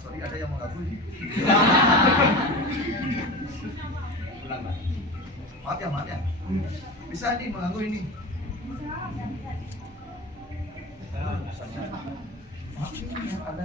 Sorry, ada yang mengganggu ini. Maaf ya. Bisa nih mengganggu ini. Maaf, ada